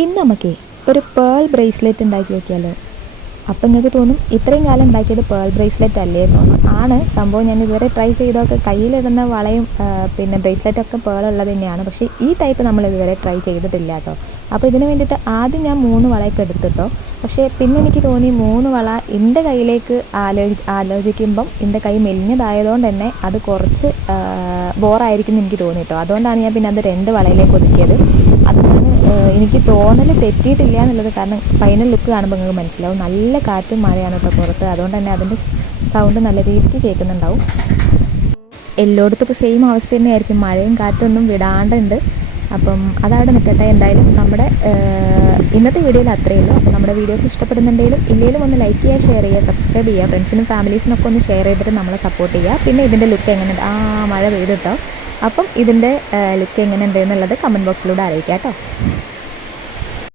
ഇന്ന് നമുക്കേ ഒരു പേൾ ബ്രേസ്ലെറ്റ് ഉണ്ടാക്കി നോക്കിയാലോ. അപ്പം നിങ്ങൾക്ക് തോന്നും ഇത്രയും കാലം ഉണ്ടാക്കിയത് പേൾ ബ്രേസ്ലെറ്റ് അല്ലേന്നോ. ആണ് സംഭവം. ഞാൻ ഇതുവരെ ട്രൈ ചെയ്തൊക്കെ കയ്യിലിടുന്ന വളയും പിന്നെ ബ്രേസ്ലെറ്റൊക്കെ പേൾ ഉള്ളത് തന്നെയാണ്. പക്ഷേ ഈ ടൈപ്പ് നമ്മൾ ഇതുവരെ ട്രൈ ചെയ്തിട്ടില്ല കേട്ടോ. അപ്പോൾ ഇതിന് വേണ്ടിയിട്ട് ആദ്യം ഞാൻ 3 വളയൊക്കെ എടുത്തിട്ടോ. പക്ഷേ പിന്നെ എനിക്ക് തോന്നി 3 വള എൻ്റെ കയ്യിലേക്ക് ആലോചിക്കുമ്പം എൻ്റെ കൈ മെലിഞ്ഞതായതുകൊണ്ട് തന്നെ അത് കുറച്ച് ബോറായിരിക്കും എന്ന് എനിക്ക് തോന്നി കേട്ടോ. അതുകൊണ്ടാണ് ഞാൻ പിന്നെ അത് 2 വളയിലേക്ക് ഒതുക്കിയത്. അത് എനിക്ക് തോന്നൽ തെറ്റിയിട്ടില്ല എന്നുള്ളത് കാരണം ഫൈനൽ ലുക്ക് കാണുമ്പോൾ നിങ്ങൾക്ക് മനസ്സിലാവും. നല്ല കാറ്റും മഴയാണ് കേട്ടോ പുറത്ത്. അതുകൊണ്ട് തന്നെ അതിൻ്റെ സൗണ്ട് നല്ല രീതിക്ക് കേൾക്കുന്നുണ്ടാവും. എല്ലായിടത്തും ഇപ്പോൾ സെയിം അവസ്ഥ തന്നെയായിരിക്കും. മഴയും കാറ്റൊന്നും വിടാണ്ടുണ്ട്. അപ്പം അതവിടെ നിൽക്കട്ടെ. എന്തായാലും നമ്മുടെ ഇന്നത്തെ വീഡിയോയിൽ അത്രയേ ഉള്ളൂ. അപ്പോൾ നമ്മുടെ വീഡിയോസ് ഇഷ്ടപ്പെടുന്നുണ്ടെങ്കിലും ഇല്ലെങ്കിലും ഒന്ന് ലൈക്ക് ചെയ്യുക, ഷെയർ ചെയ്യുക, സബ്സ്ക്രൈബ് ചെയ്യുക. ഫ്രണ്ട്സിനും ഫാമിലീസിനൊക്കെ ഒന്ന് ഷെയർ ചെയ്തിട്ട് നമ്മളെ സപ്പോർട്ട് ചെയ്യുക. പിന്നെ ഇതിൻ്റെ ലുക്ക് എങ്ങനെയുണ്ട്, മഴ പെയ്തു കേട്ടോ. അപ്പം ഇതിൻ്റെ ലുക്ക് എങ്ങനെയുണ്ട് എന്നുള്ളത് കമൻറ്റ് ബോക്സിലൂടെ അറിയിക്കാം കേട്ടോ.